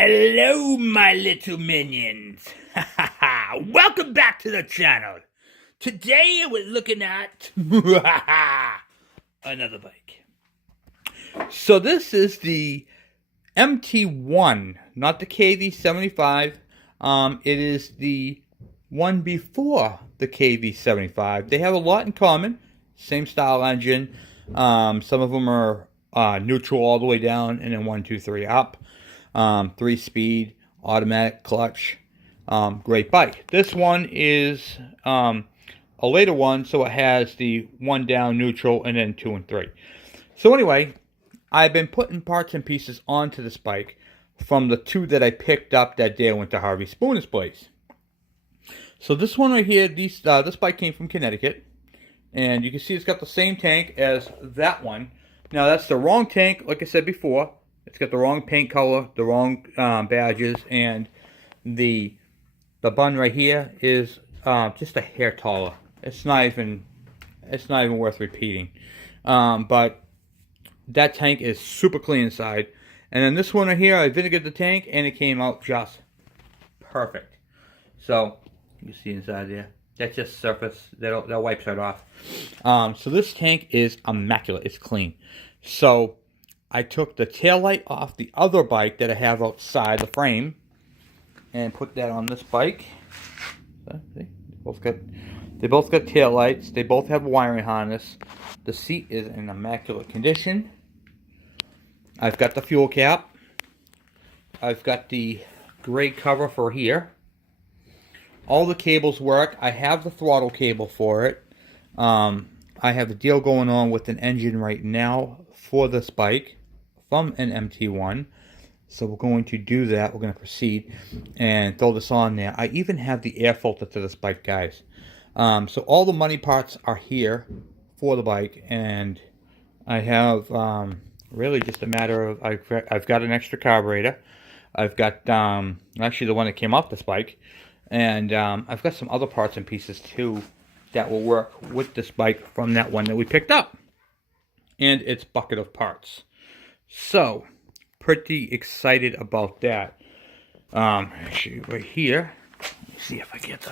Hello, my little minions. Welcome back to the channel. Today we're looking at another bike. So this is the mt1, not the KV75. It is the one before the KV75. They have a lot in common. Same style engine. Some of them are neutral all the way down, and then 1, 2, 3 up. 3-speed, automatic clutch. Great bike. This one is a later one, so it has the 1 down, neutral, and then 2 and 3. So anyway, I've been putting parts and pieces onto this bike from the 2 that I picked up that day I went to Harvey Spooner's place. So this one right here, this bike came from Connecticut, and you can see it's got the same tank as that one. Now that's the wrong tank, like I said before. It's got the wrong paint color, the wrong badges, and the bun right here is just a hair taller. It's not even worth repeating. But that tank is super clean inside. And then this one right here, I vinegared the tank, and it came out just perfect. So you see inside there, that's just surface. That wipes right off. So this tank is immaculate. It's clean. So I took the taillight off the other bike that I have outside the frame and put that on this bike. So, see, they both got taillights. They both have a wiring harness. The seat is in immaculate condition. I've got the fuel cap. I've got the gray cover for here. All the cables work. I have the throttle cable for it. I have a deal going on with an engine right now for this bike from an mt1, so we're going to do that. We're going to proceed and throw this on there. I even have the air filter to this bike, guys. So all the money parts are here for the bike, and I have really just a matter of I've got an extra carburetor. I've got actually the one that came off this bike, and I've got some other parts and pieces too that will work with this bike from that one that we picked up, and its bucket of parts. So, pretty excited about that. Actually, right here, let me see if I get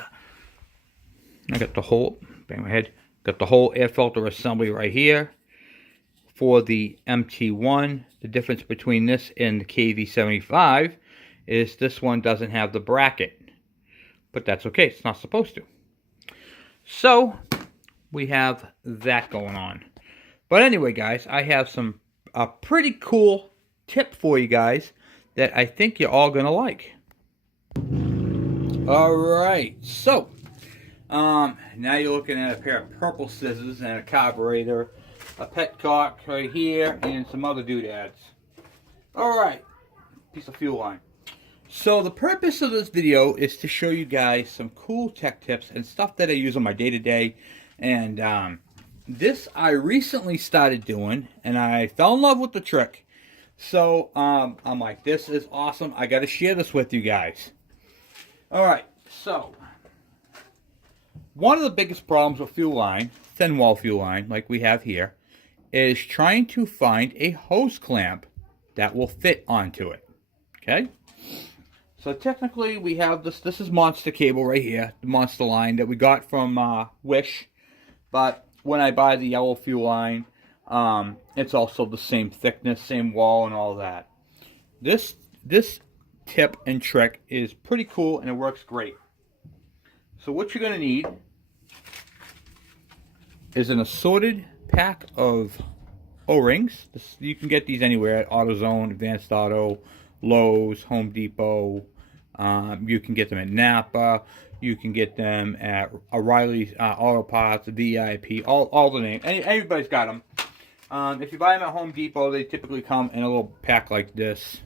I got the whole, bang my head, got the whole air filter assembly right here for the mt1. The difference between this and the KV75 is this one doesn't have the bracket, but that's okay. It's not supposed to. So, we have that going on. But anyway, guys, I have a pretty cool tip for you guys that I think you're all gonna like. Alright, so now you're looking at a pair of purple scissors and a carburetor, a petcock right here, and some other doodads. Alright, piece of fuel line. So the purpose of this video is to show you guys some cool tech tips and stuff that I use on my day-to-day. And this I recently started doing, and I fell in love with the trick. So I'm like, this is awesome. I got to share this with you guys. Alright, so one of the biggest problems with fuel line, thin wall fuel line like we have here, is trying to find a hose clamp that will fit onto it. Okay? So technically we have this is Monster cable right here, the Monster line that we got from Wish. But when I buy the yellow fuel line, it's also the same thickness, same wall, and all that. This tip and trick is pretty cool, and it works great. So what you're going to need is an assorted pack of O-rings. You can get these anywhere at AutoZone, Advanced Auto, Lowe's, Home Depot. You can get them at Napa. You can get them at O'Reilly's Auto Parts, VIP, all the names. Everybody's got them. If you buy them at Home Depot, they typically come in a little pack like this.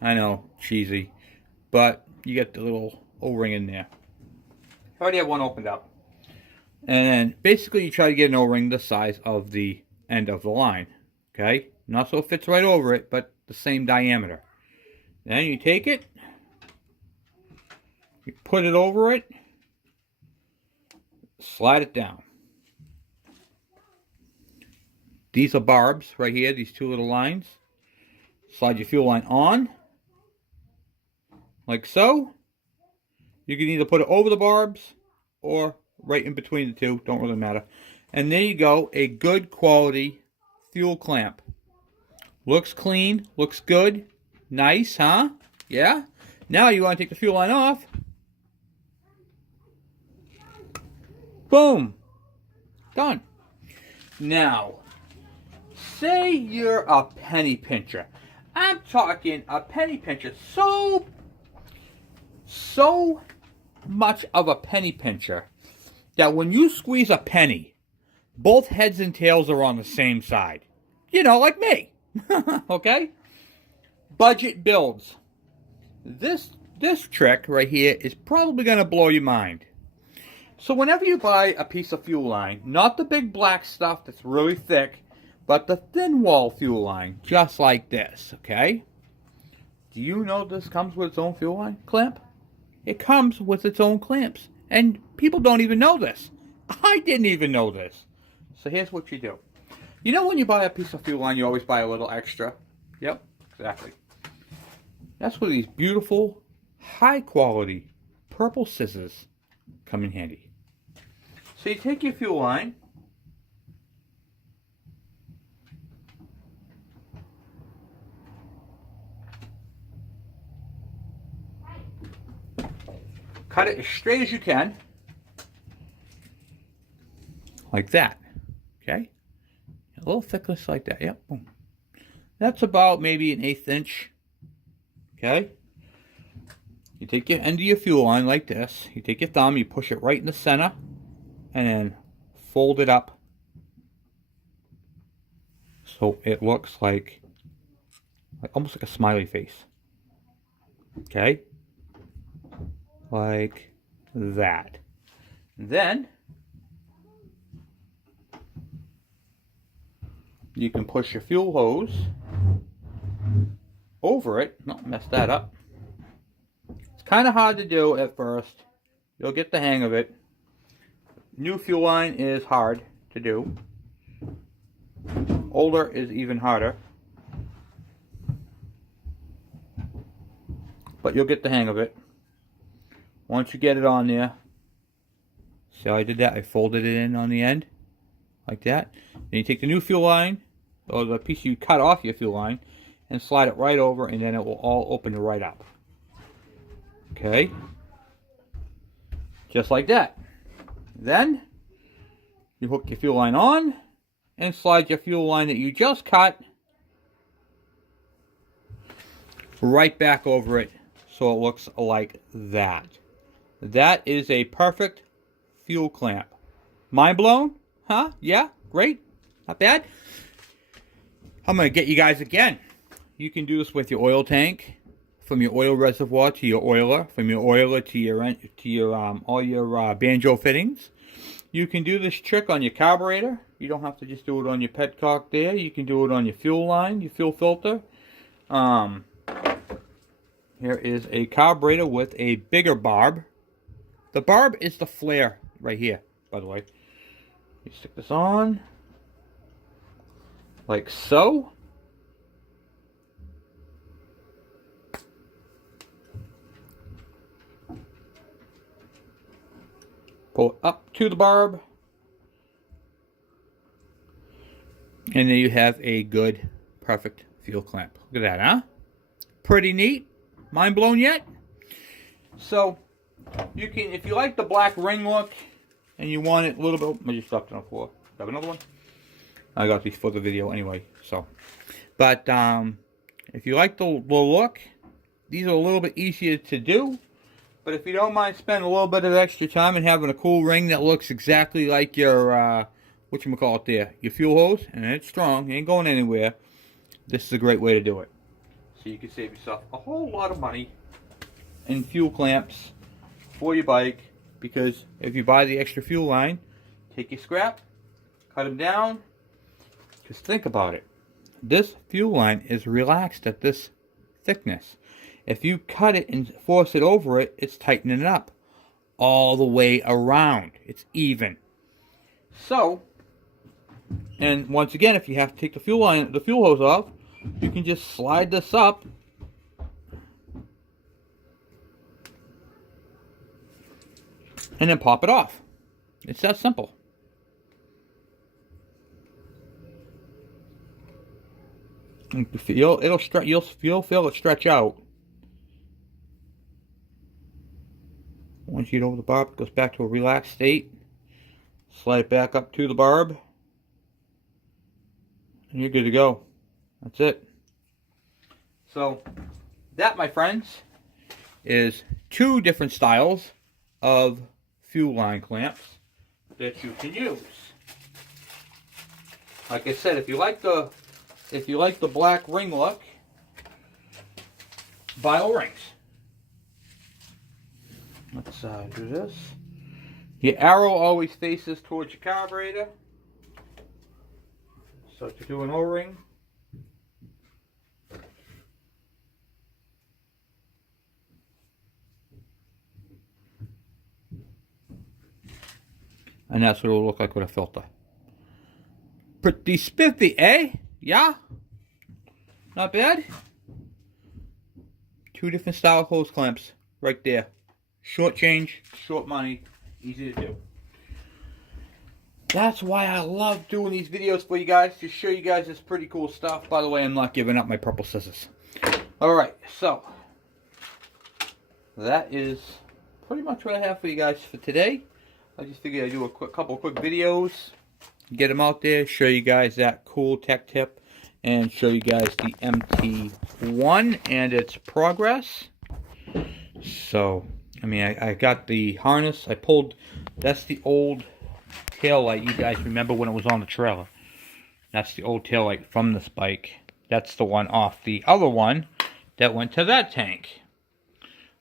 I know, cheesy. But you get the little O-ring in there. I already have one opened up. And then basically you try to get an O-ring the size of the end of the line. Okay? Not so it fits right over it, but the same diameter. Then you take it. You put it over it, slide it down. These are barbs right here, these two little lines. Slide your fuel line on, like so. You can either put it over the barbs or right in between the two. Don't really matter. And there you go, a good quality fuel clamp. Looks clean, looks good. Nice, huh? Yeah? Now you want to take the fuel line off. Boom. Done. Now, say you're a penny pincher. I'm talking a penny pincher. So much of a penny pincher that when you squeeze a penny, both heads and tails are on the same side. You know, like me. Okay? Budget builds. This trick right here is probably going to blow your mind. So whenever you buy a piece of fuel line, not the big black stuff that's really thick, but the thin wall fuel line, just like this, okay? Do you know this comes with its own fuel line clamp? It comes with its own clamps. And people don't even know this. I didn't even know this. So here's what you do. You know when you buy a piece of fuel line, you always buy a little extra? Yep, exactly. That's where these beautiful, high quality, purple scissors come in handy. So you take your fuel line, cut it as straight as you can, like that, okay? A little thickness like that, yep, boom. That's about maybe an 1/8 inch, okay? You take your end of your fuel line like this, you take your thumb, you push it right in the center, and then fold it up so it looks like almost like a smiley face, okay? Like that. Then you can push your fuel hose over it. Don't mess that up. It's kind of hard to do at first. You'll get the hang of it. New fuel line is hard to do. Older is even harder. But you'll get the hang of it. Once you get it on there, see how I did that? I folded it in on the end, like that. Then you take the new fuel line, or the piece you cut off your fuel line, and slide it right over, and then it will all open right up. Okay? Just like that. Then, you hook your fuel line on, and slide your fuel line that you just cut right back over it, so it looks like that. That is a perfect fuel clamp. Mind blown? Huh? Yeah? Great? Not bad? I'm going to get you guys again. You can do this with your oil tank, from your oil reservoir to your oiler, from your oiler to your all your banjo fittings. You can do this trick on your carburetor. You don't have to just do it on your petcock there. You can do it on your fuel line, your fuel filter. Here is a carburetor with a bigger barb. The barb is the flare right here, by the way. You stick this on, like so. Pull it up to the barb. And there you have a good, perfect fuel clamp. Look at that, huh? Pretty neat. Mind blown yet? So, you can, if you like the black ring look, and you want it a little bit, I just dropped it on the floor. Grab another one. I got these for the video anyway, so. But, if you like the look, these are a little bit easier to do. But if you don't mind spending a little bit of extra time and having a cool ring that looks exactly like your, whatchamacallit there, your fuel hose, and it's strong, it ain't going anywhere, this is a great way to do it. So you can save yourself a whole lot of money in fuel clamps for your bike, because if you buy the extra fuel line, take your scrap, cut them down. Just think about it. This fuel line is relaxed at this thickness. If you cut it and force it over it, it's tightening it up all the way around. It's even. So, and once again, if you have to take the fuel line, the fuel hose off, you can just slide this up and then pop it off. It's that simple. You'll feel it stretch out. Once you get over the barb, it goes back to a relaxed state. Slide it back up to the barb, and you're good to go. That's it. So that, my friends, is 2 different styles of fuel line clamps that you can use. Like I said, if you like the black ring look, buy O-rings. Let's do this. Your arrow always faces towards your carburetor. So to do an O-ring, and that's what it will look like with a filter. Pretty spiffy, eh? Yeah? Not bad? 2 different style hose clamps right there. Short change, short money, easy to do. That's why I love doing these videos for you guys, to show you guys this pretty cool stuff. By the way, I'm not giving up my purple scissors. Alright, so that is pretty much what I have for you guys for today. I just figured I'd do a couple quick videos, get them out there, show you guys that cool tech tip, and show you guys the MT1 and its progress. So, I mean, I got the harness. I pulled, that's the old tail light. You guys remember when it was on the trailer. That's the old tail light from this bike. That's the one off the other one that went to that tank.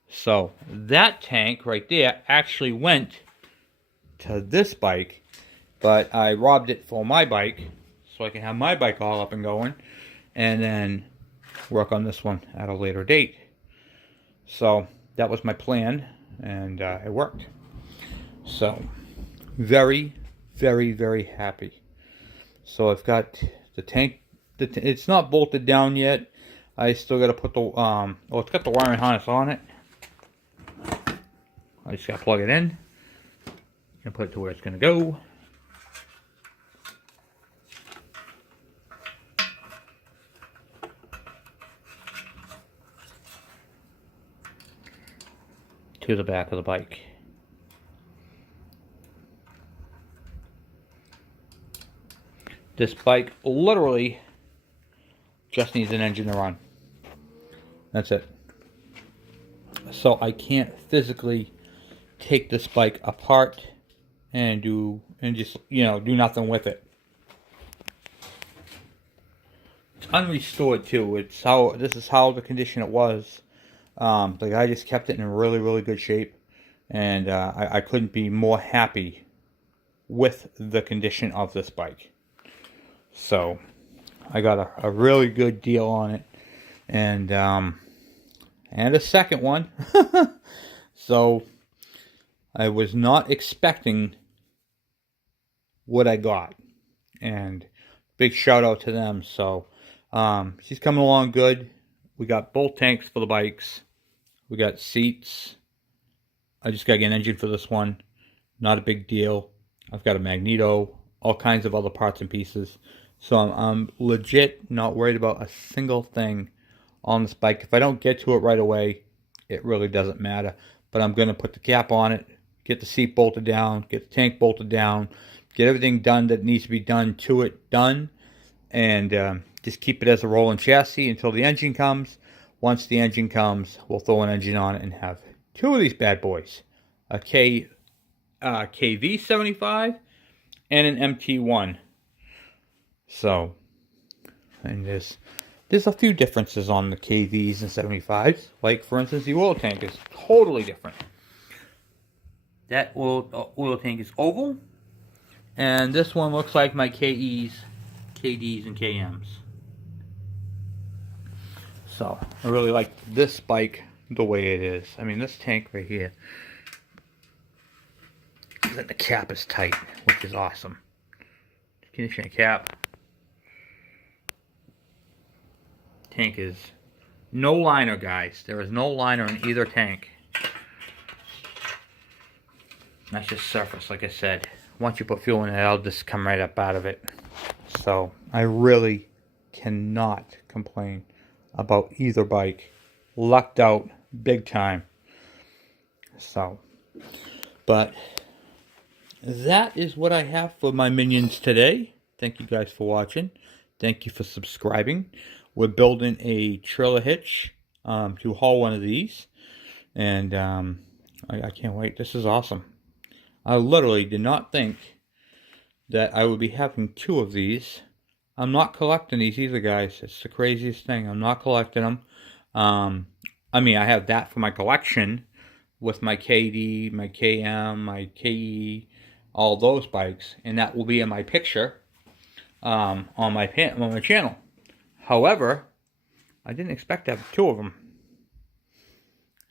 So, that tank right there actually went to this bike, but I robbed it for my bike so I can have my bike all up and going, and then work on this one at a later date. So that was my plan, and it worked. So very, very, very happy. So I've got the tank. It's not bolted down yet. I still got to put the oh, it's got the wiring harness on it. I just got to plug it in and put it to where it's going to go. To the back of the bike. This bike literally just needs an engine to run. That's it. So I can't physically take this bike apart and just, you know, do nothing with it. It's unrestored too. This is how the condition it was. The guy just kept it in really, really good shape, and I couldn't be more happy with the condition of this bike. So I got a really good deal on it, and a second one. So I was not expecting what I got, and big shout out to them. So she's coming along good. We got both tanks for the bikes. We got seats. I just got to get an engine for this one. Not a big deal. I've got a magneto, all kinds of other parts and pieces. So I'm legit not worried about a single thing on this bike. If I don't get to it right away, it really doesn't matter. But I'm going to put the cap on it, get the seat bolted down, get the tank bolted down, get everything done that needs to be done to it done, and just keep it as a rolling chassis until the engine comes. Once the engine comes, we'll throw an engine on it and have 2 of these bad boys. A KV75 and an MT1. So, and there's a few differences on the KVs and 75s. Like, for instance, the oil tank is totally different. That oil tank is oval. And this one looks like my KEs, KDs, and KMs. So, I really like this bike the way it is. I mean, this tank right here, the cap is tight, which is awesome. Conditioner cap. Tank is no liner, guys. There is no liner in either tank. That's just surface, like I said. Once you put fuel in it, it'll just come right up out of it. So I really cannot complain about either bike. Lucked out big time. So, but that is what I have for my minions today. Thank you guys for watching. Thank you for subscribing. We're building a trailer hitch to haul one of these. And I can't wait. This is awesome. I literally did not think that I would be having two of these. I'm not collecting these either, guys. It's the craziest thing. I'm not collecting them. I mean, I have that for my collection with my KD, my KM, my KE, all those bikes, and that will be in my picture on my channel. However, I didn't expect to have two of them.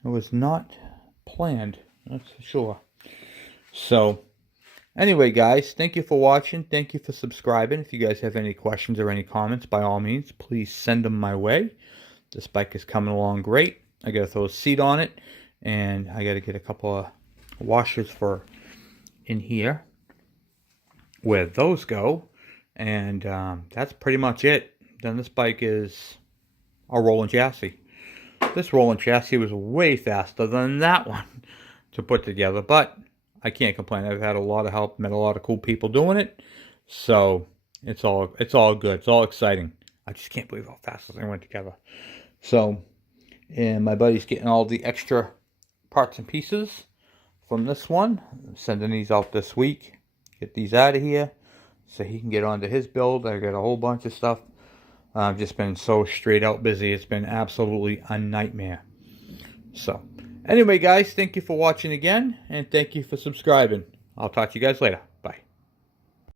It was not planned, that's for sure. So, anyway, guys, thank you for watching. Thank you for subscribing. If you guys have any questions or any comments, by all means, please send them my way. This bike is coming along great. I got to throw a seat on it, and I got to get a couple of washers for in here where those go. And that's pretty much it. Then this bike is a rolling chassis. This rolling chassis was way faster than that one to put together, but I can't complain. I've had a lot of help, met a lot of cool people doing it, so it's all good. It's all exciting. I just can't believe how fast they went together. So, and my buddy's getting all the extra parts and pieces from this one. I'm sending these out this week. Get these out of here so he can get onto his build. I got a whole bunch of stuff. I've just been so straight out busy. It's been absolutely a nightmare. So, anyway, guys, thank you for watching again, and thank you for subscribing. I'll talk to you guys later. Bye.